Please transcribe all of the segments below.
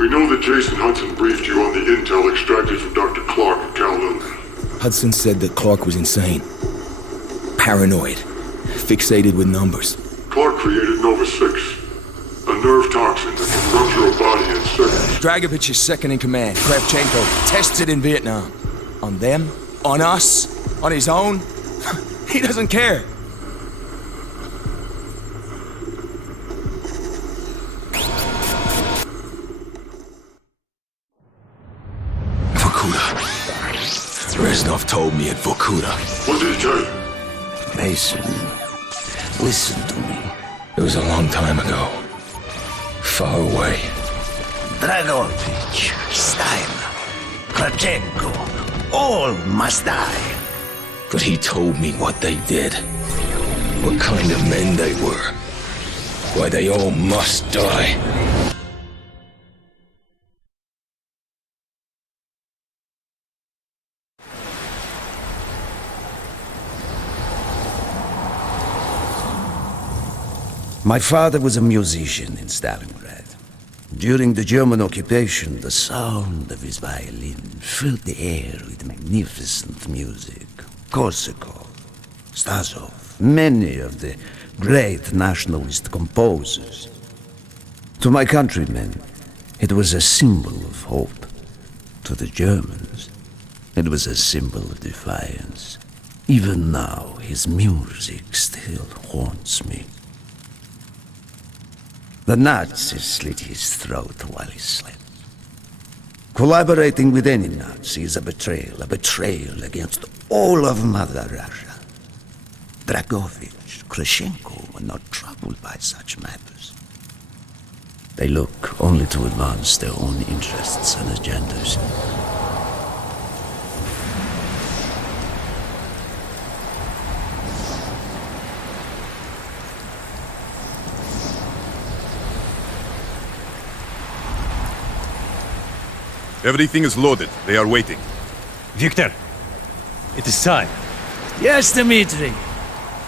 We know that Jason Hudson briefed you on the intel extracted from Dr. Clark at Kowloon. Hudson said that Clark was insane. Paranoid. Fixated with numbers. Clark created Nova 6, a nerve toxin that can rupture a body in seconds. Dragovich is second in command. Kravchenko tested in Vietnam. On them? On us? On his own? He doesn't care. Vorkuta. Reznov told me at Vorkuta. What did he tell you? Mason, listen to me. It was a long time ago. Far away. Dragovich, Steiner, Kravchenko, all must die. But he told me what they did. What kind of men they were. Why they all must die. My father was a musician in Stalingrad. During the German occupation, the sound of his violin filled the air with magnificent music. Korsakov, Stasov, many of the great nationalist composers. To my countrymen, it was a symbol of hope. To the Germans, it was a symbol of defiance. Even now, his music still haunts me. The Nazis slit his throat while he slept. Collaborating with any Nazi is a betrayal against all of Mother Russia. Dragovich, Kravchenko were not troubled by such matters. They look only to advance their own interests and agendas. Everything is loaded. They are waiting. Victor, it is time. Yes, Dmitri.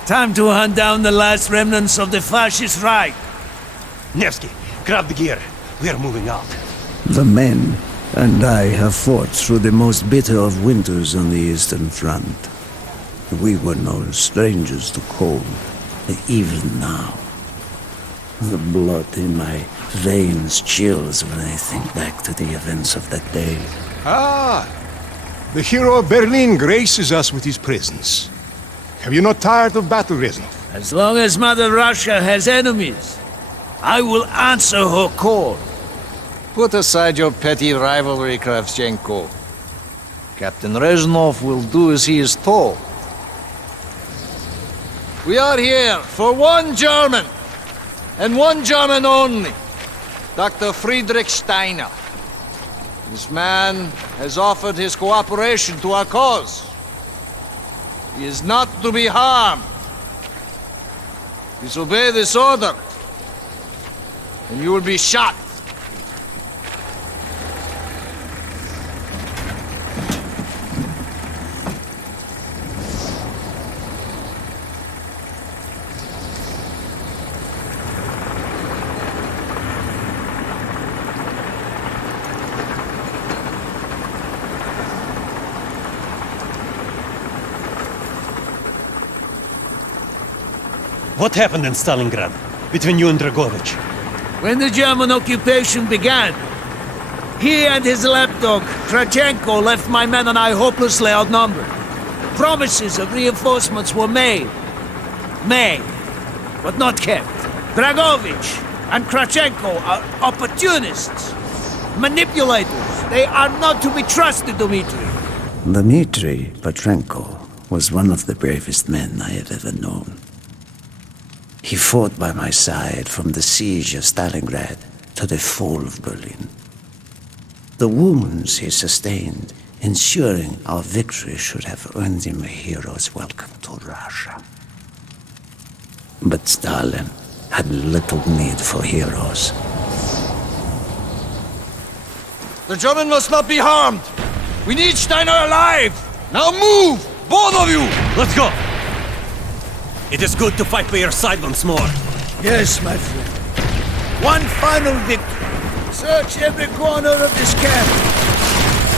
Time to hunt down the last remnants of the fascist Reich. Nevsky, grab the gear. We are moving out. The men and I have fought through the most bitter of winters on the Eastern Front. We were no strangers to cold, even now. The blood in my veins chills when I think back to the events of that day. Ah, the hero of Berlin graces us with his presence. Have you not tired of battle, Reznov? As long as Mother Russia has enemies, I will answer her call. Put aside your petty rivalry, Kravchenko. Captain Reznov will do as he is told. We are here for one German, and one German only. Dr. Friedrich Steiner. This man has offered his cooperation to our cause. He is not to be harmed. Disobey this order, and you will be shot. What happened in Stalingrad between you and Dragovich? When the German occupation began, he and his lapdog, Kravchenko, left my men and I hopelessly outnumbered. Promises of reinforcements were made, but not kept. Dragovich and Kravchenko are opportunists, manipulators. They are not to be trusted, Dmitri. Dmitri Petrenko was one of the bravest men I have ever known. He fought by my side from the siege of Stalingrad to the fall of Berlin. The wounds he sustained, ensuring our victory, should have earned him a hero's welcome to Russia. But Stalin had little need for heroes. The German must not be harmed. We need Steiner alive. Now move, both of you. Let's go! It is good to fight by your side once more. Yes, my friend. One final victory. Search every corner of this camp.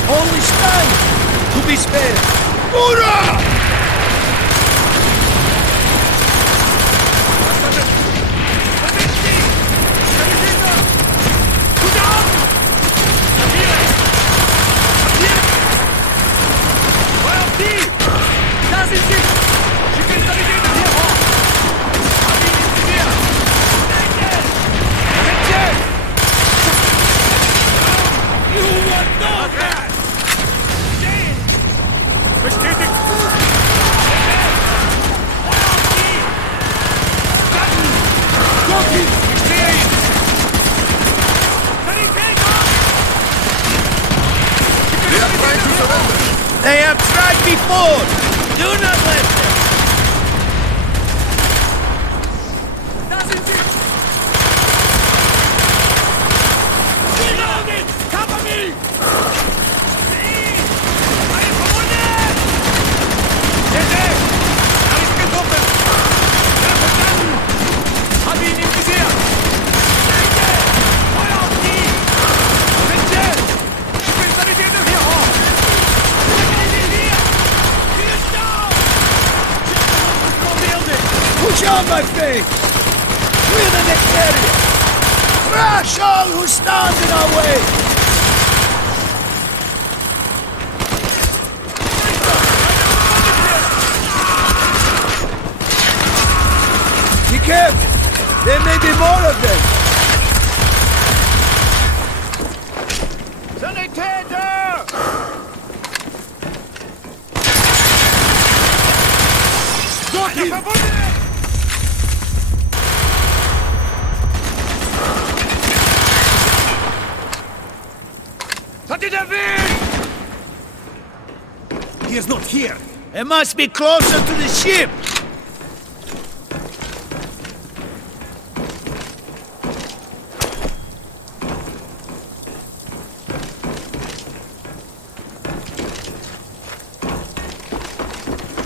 Only Stein to be spared. Hoorah! They have tried before! Do not let them! Reloading! Cover me! Hab ihn im Visier! Feuer auf die! Spezialisierung hier hoch! Push on, my face! We're the next area! Crush all who stand in our way! Be careful! There may be more of them! Sanitäter! He is not here. It must be closer to the ship!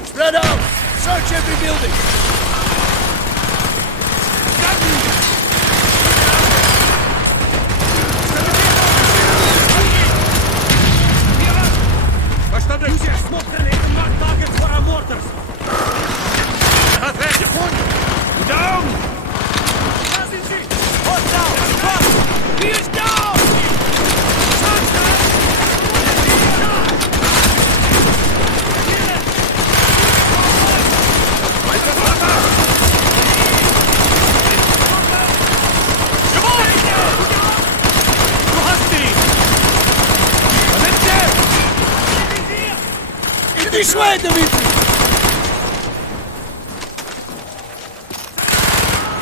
Spread out! Search every building! Use your smoke grenade and mark targets for our mortars. Down! Hostile! Cross! He is down! This way, Dimitri!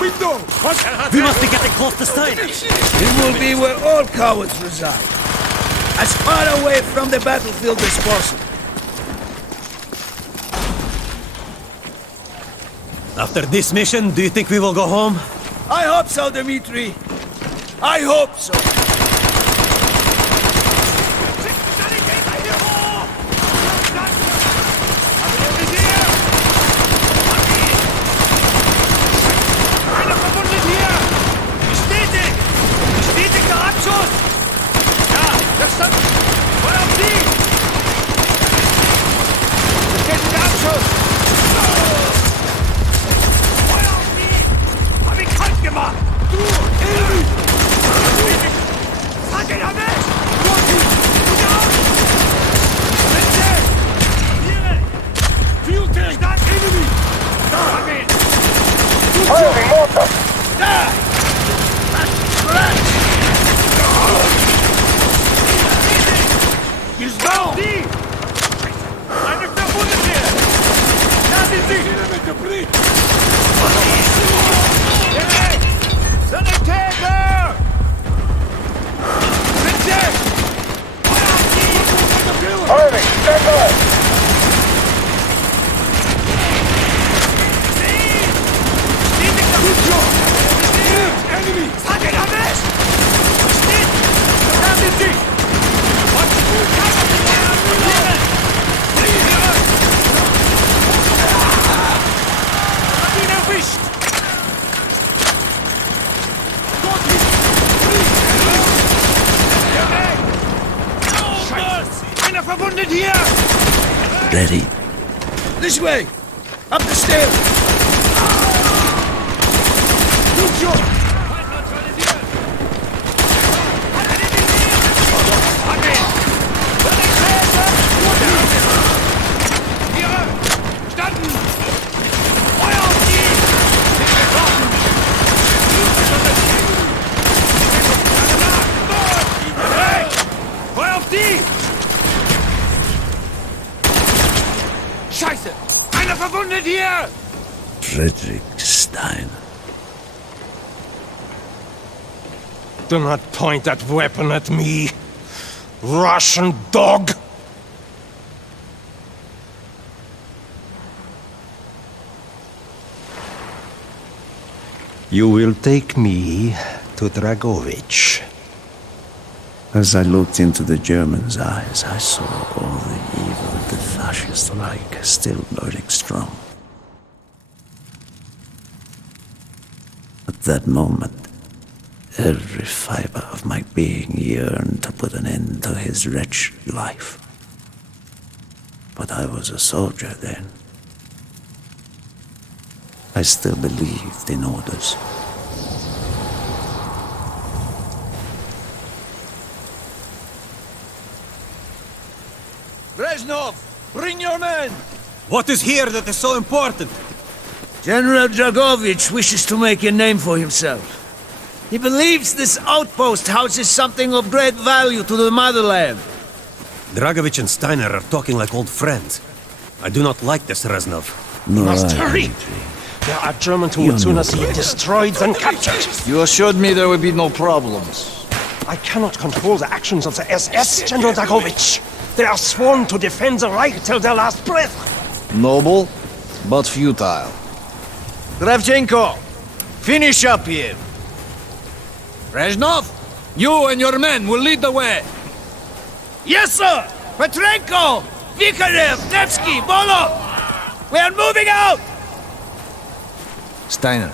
Window! We must be getting close to Stein. It will be where all cowards reside. As far away from the battlefield as possible. After this mission, do you think we will go home? I hope so, Dimitri. I hope so. verwundet hier! Ready? This way! Up the stairs! Scheiße! Einer verwundet hier! Frederick Steiner. Do not point that weapon at me, Russian dog! You will take me to Dragovich. As I looked into the German's eyes, I saw all the evil of the fascist Reich still burning strong. At that moment, every fiber of my being yearned to put an end to his wretched life. But I was a soldier then. I still believed in orders. Reznov! Bring your men! What is here that is so important? General Dragovich wishes to make a name for himself. He believes this outpost houses something of great value to the motherland. Dragovich and Steiner are talking like old friends. I do not like this, Reznov. No, Must I hurry. There are Germans who would sooner see it destroyed than captured. You assured me there would be no problems. I cannot control the actions of the SS, General Dragovich. They are sworn to defend the Reich till their last breath. Noble, but futile. Kravchenko, finish up here. Reznov, you and your men will lead the way. Yes, sir! Petrenko! Vikarev! Nevsky! Bolo! We are moving out! Steiner,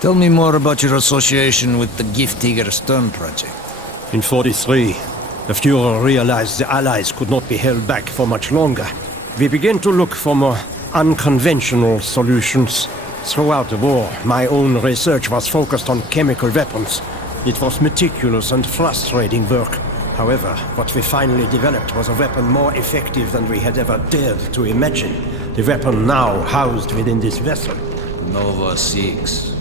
tell me more about your association with the Giftiger Stern project. In 43, the Führer realized the Allies could not be held back for much longer. We began to look for more unconventional solutions. Throughout the war, my own research was focused on chemical weapons. It was meticulous and frustrating work. However, what we finally developed was a weapon more effective than we had ever dared to imagine. The weapon now housed within this vessel. Nova 6.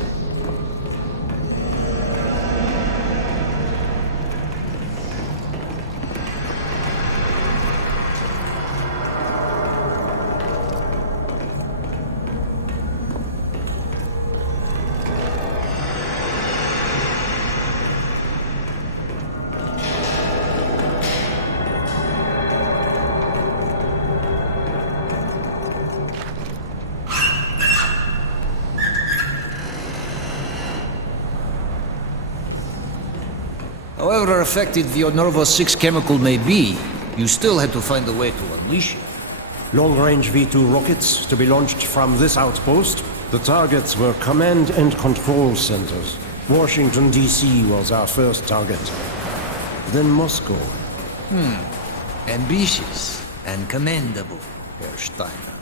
However effective the Nova 6 chemical may be, you still had to find a way to unleash it. Long-range V-2 rockets to be launched from this outpost. The targets were command and control centers. Washington, D.C. was our first target. Then Moscow. Ambitious and commendable, Herr Steiner.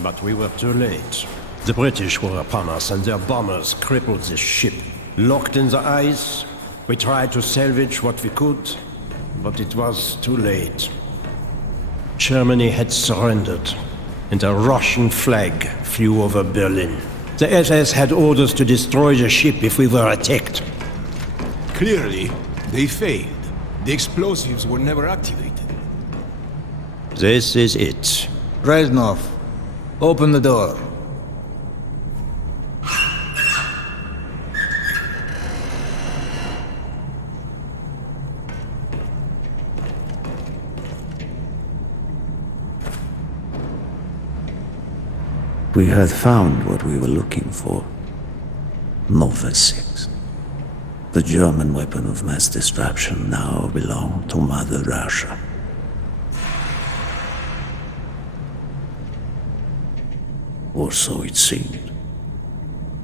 But we were too late. The British were upon us and their bombers crippled the ship. Locked in the ice, we tried to salvage what we could, but it was too late. Germany had surrendered, and a Russian flag flew over Berlin. The SS had orders to destroy the ship if we were attacked. Clearly, they failed. The explosives were never activated. This is it. Reznov, open the door. We had found what we were looking for. Nova 6. The German weapon of mass destruction now belonged to Mother Russia. Or so it seemed.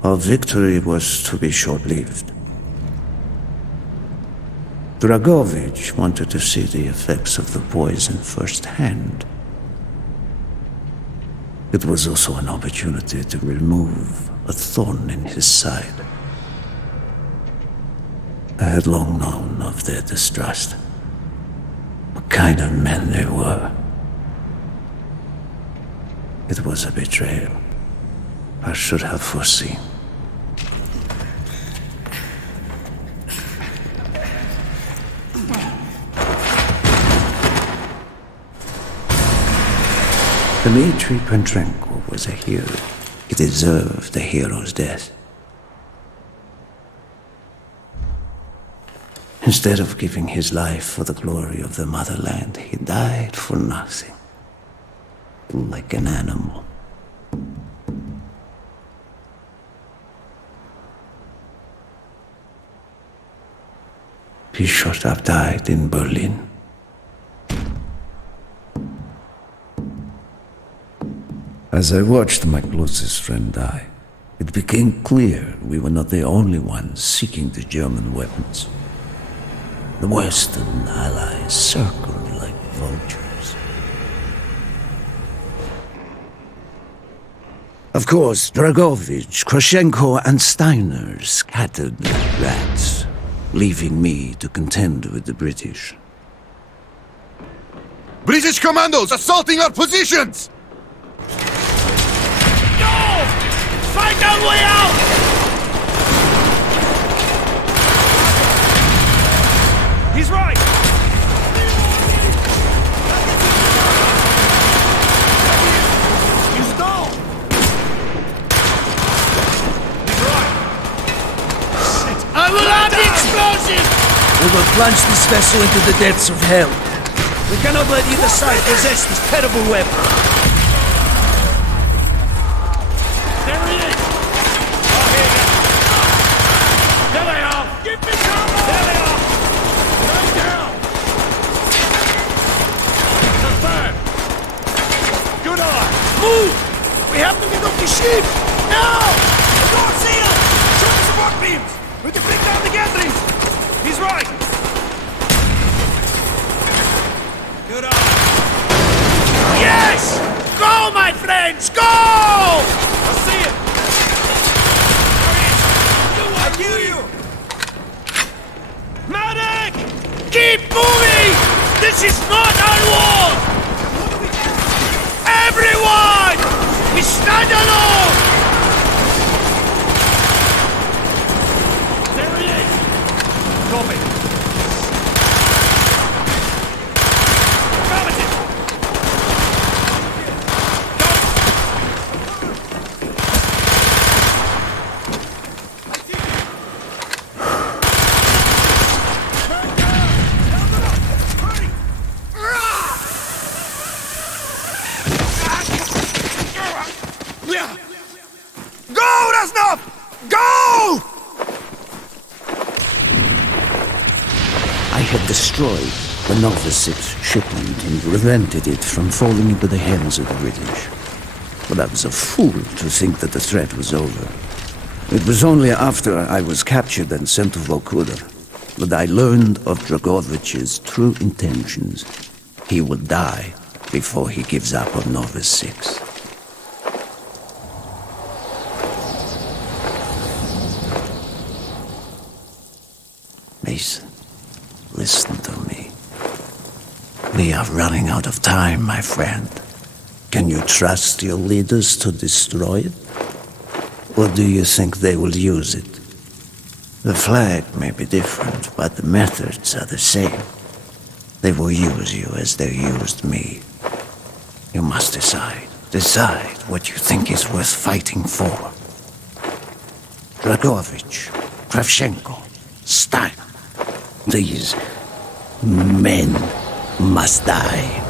Our victory was to be short-lived. Dragovich wanted to see the effects of the poison firsthand. It was also an opportunity to remove a thorn in his side. I had long known of their distrust, what kind of men they were. It was a betrayal I should have foreseen. Dmitri Petrenko was a hero. He deserved a hero's death. Instead of giving his life for the glory of the motherland, he died for nothing. Like an animal. He should have died in Berlin. As I watched my closest friend die, it became clear we were not the only ones seeking the German weapons. The Western allies circled like vultures. Of course, Dragovich, Krashenko, and Steiner scattered like rats, leaving me to contend with the British. British commandos assaulting our positions! Find our way out! He's right! You stole! He's right! Shit! I will add the explosive! We will plunge this vessel into the depths of hell. We cannot let either side possess this terrible weapon. Ship! Now! The door sealed! Shoot the support beams! We can bring down the gatherings! He's right! Good on! Yes! Go, my friends! Go! I see it! I hear you! Medic! Keep moving! This is not our war! Everyone! We stand alone! There he is! Copy. Affirmative! Go, Reznov! Go! I had destroyed the Nova 6 shipment and prevented it from falling into the hands of the British. But I was a fool to think that the threat was over. It was only after I was captured and sent to Vorkuta that I learned of Dragovich's true intentions. He will die before he gives up on Nova 6. Mason, listen to me. We are running out of time, my friend. Can you trust your leaders to destroy it? Or do you think they will use it? The flag may be different, but the methods are the same. They will use you as they used me. You must decide. Decide what you think is worth fighting for. Dragovich, Kravchenko, Steiner. These men must die.